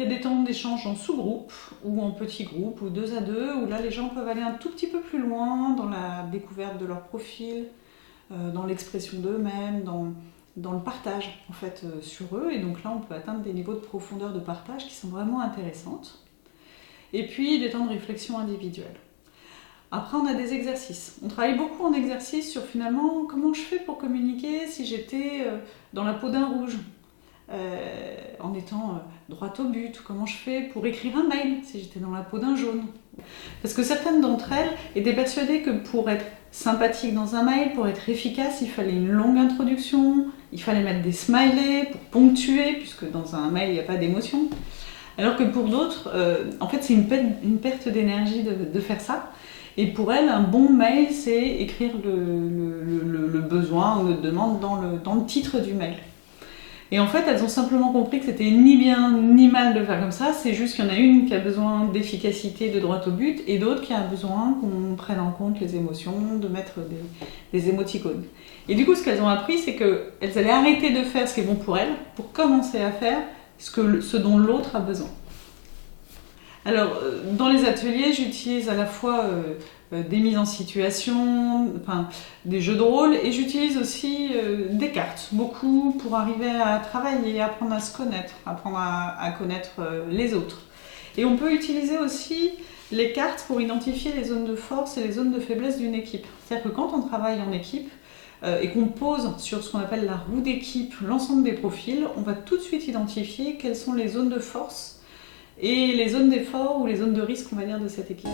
y a des temps d'échange en sous-groupe ou en petits groupes ou 2 à 2, où là les gens peuvent aller un tout petit peu plus loin dans la découverte de leur profil, dans l'expression d'eux-mêmes, dans le partage en fait sur eux. Et donc là on peut atteindre des niveaux de profondeur de partage qui sont vraiment intéressantes. Et puis des temps de réflexion individuelle. Après on a des exercices. On travaille beaucoup en exercice sur finalement comment je fais pour communiquer si j'étais dans la peau d'un rouge. En étant droit au but, ou comment je fais pour écrire un mail si j'étais dans la peau d'un jaune. Parce que certaines d'entre elles étaient persuadées que pour être sympathique dans un mail, pour être efficace, il fallait une longue introduction, il fallait mettre des smileys pour ponctuer, puisque dans un mail il n'y a pas d'émotion. Alors que pour d'autres, en fait c'est une perte d'énergie de faire ça. Et pour elles, un bon mail, c'est écrire le besoin ou la demande dans le titre du mail. Et en fait, elles ont simplement compris que c'était ni bien ni mal de faire comme ça, c'est juste qu'il y en a une qui a besoin d'efficacité, de droit au but, et d'autres qui a besoin qu'on prenne en compte les émotions, de mettre des émoticônes. Et du coup, ce qu'elles ont appris, c'est qu'elles allaient arrêter de faire ce qui est bon pour elles, pour commencer à faire ce dont l'autre a besoin. Alors, dans les ateliers, j'utilise à la fois des mises en situation, enfin, des jeux de rôle, et j'utilise aussi des cartes, beaucoup pour arriver à travailler, apprendre à se connaître, apprendre à connaître les autres. Et on peut utiliser aussi les cartes pour identifier les zones de force et les zones de faiblesse d'une équipe. C'est-à-dire que quand on travaille en équipe et qu'on pose sur ce qu'on appelle la roue d'équipe l'ensemble des profils, on va tout de suite identifier quelles sont les zones de force et les zones d'effort ou les zones de risque, on va dire, de cette équipe.